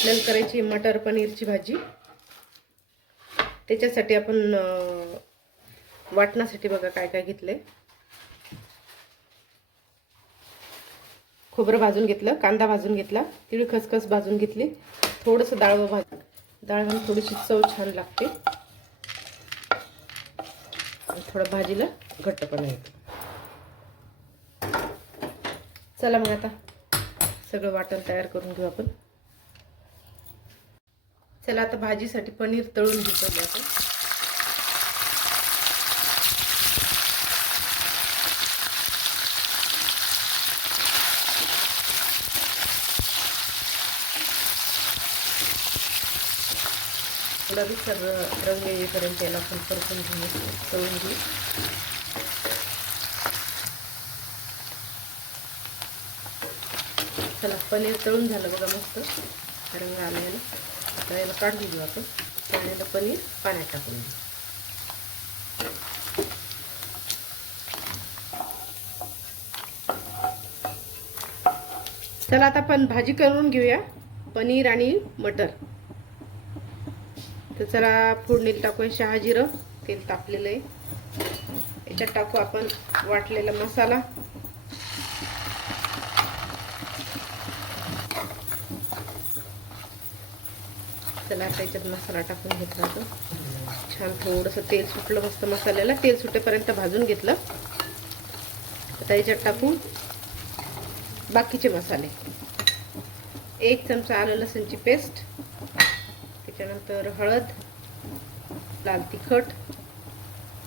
आपल्याला करायची मटर पनीरची भाजी। त्याच्यासाठी आपण वाटण्यासाठी बघा काय काय घेतले। खोबरं भाजून घेतलं, कांदा भाजून घेतला, तीळ खसखस भाजून घेतली, थोडंसं डाळ घालून थोडीशी चव छान लागते आणि थोडं भाजीला घट्टपणा येतो। चला मग आता सगळं वाटण तयार करून घेऊ आपण। चला आता भाजीसाठी पनीर तळून घेऊ आपण। थोडा रंग येईपर्यंत याला आपण परतून घेऊ, तळून घेऊ। चला पनीर तळून झालं बघा, मस्त रंग आलेला। आता याला काढून घेऊ आपण आणि पनीर पाण्यात टाकून घेऊ। चला आता आपण भाजी करून घेऊया, पनीर आणि मटर। तर चला फोडणीला टाकूया शहा जिरं, तेल तापलेलं आहे, याच्यात टाकू आपण वाटलेला मसाला। चला आता याच्यात मसाला टाकून घेतला तो छान, थोडंसं तेल सुटलं मस्त मसाल्याला, तेल सुटेपर्यंत भाजून घेतलं। आता याच्यात टाकू बाकीचे मसाले, 1 चमचा आलं लसूणची पेस्ट, त्याच्यानंतर हळद, लाल तिखट,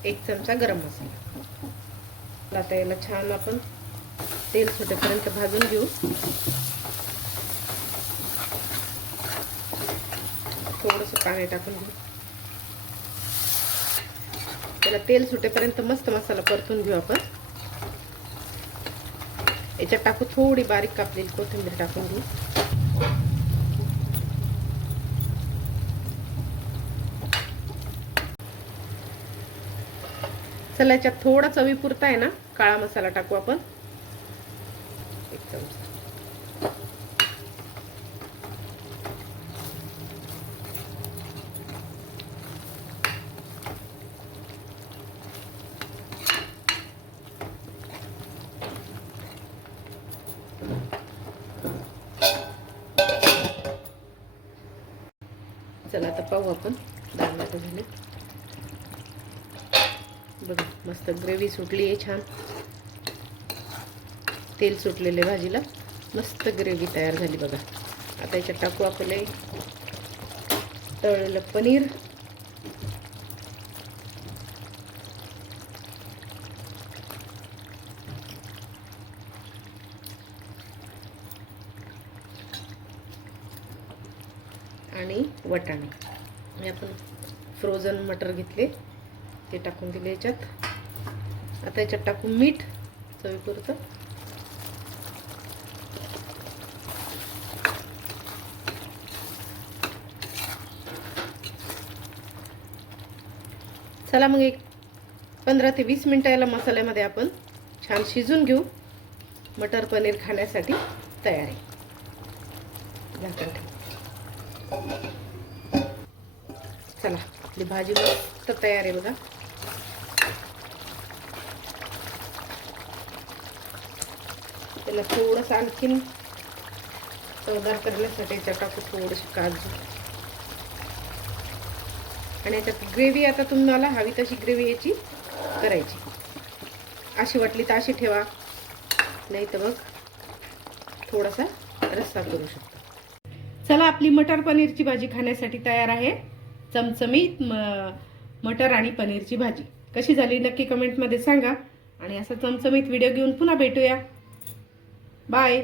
1 चमचा गरम मसाला। आता याला छान आपण तेल सुटेपर्यंत भाजून घेऊ। थोडंसं पाणी टाकून घेऊ, त्याला तेल सुटेपर्यंत मस्त मसाला परतून घेऊ आपण। याच्यात टाकू थोडी बारीक कापलेली कोथिंबीर टाकून घेऊ। चला याच्यात थोडा चवीपुरता आहे ना काळा मसाला टाकू आपण, 1 चमचा। चला आता पाहू आपण, डाळ आता झाली बघा, मस्त ग्रेव्ही सुटली आहे छान, तेल सुटलेले भाजीला, मस्त ग्रेव्ही तयार झाली बघा। आता याच्यात टाकू आपले तळलेलं पनीर, आणि वाटाणे, मी आपण फ्रोझन मटर घेतले ते टाकून दिले याच्यात। आता याच्यात टाकू मीठ चवीपुरतं, चला मग 15 ते 20 मिनिटं याला मसाल्यामध्ये आपण छान शिजून घेऊ। मटर पनीर खाण्यासाठी तयार आहे। चला आपली भाजी मस्त तयार आहे बघा। त्याला थोडंसं आणखीन चवदार करण्यासाठी याच्यात टाकू थोडीशी काजू, आणि याच्यात ग्रेव्ही आता तुम्हाला हवी तशी ग्रेव्ही याची करायची, अशी वाटली तर अशी ठेवा, नाही तर मग थोडासा रस्सा करू शकता। चला आपली मटर पनीरची भाजी खाण्यासाठी तयार आहे। चमचमीत मटर आणि पनीरची भाजी कशी झाली नक्की कमेंटमध्ये सांगा, आणि असा चमचमीत व्हिडिओ घेऊन पुन्हा भेटूया। बाय।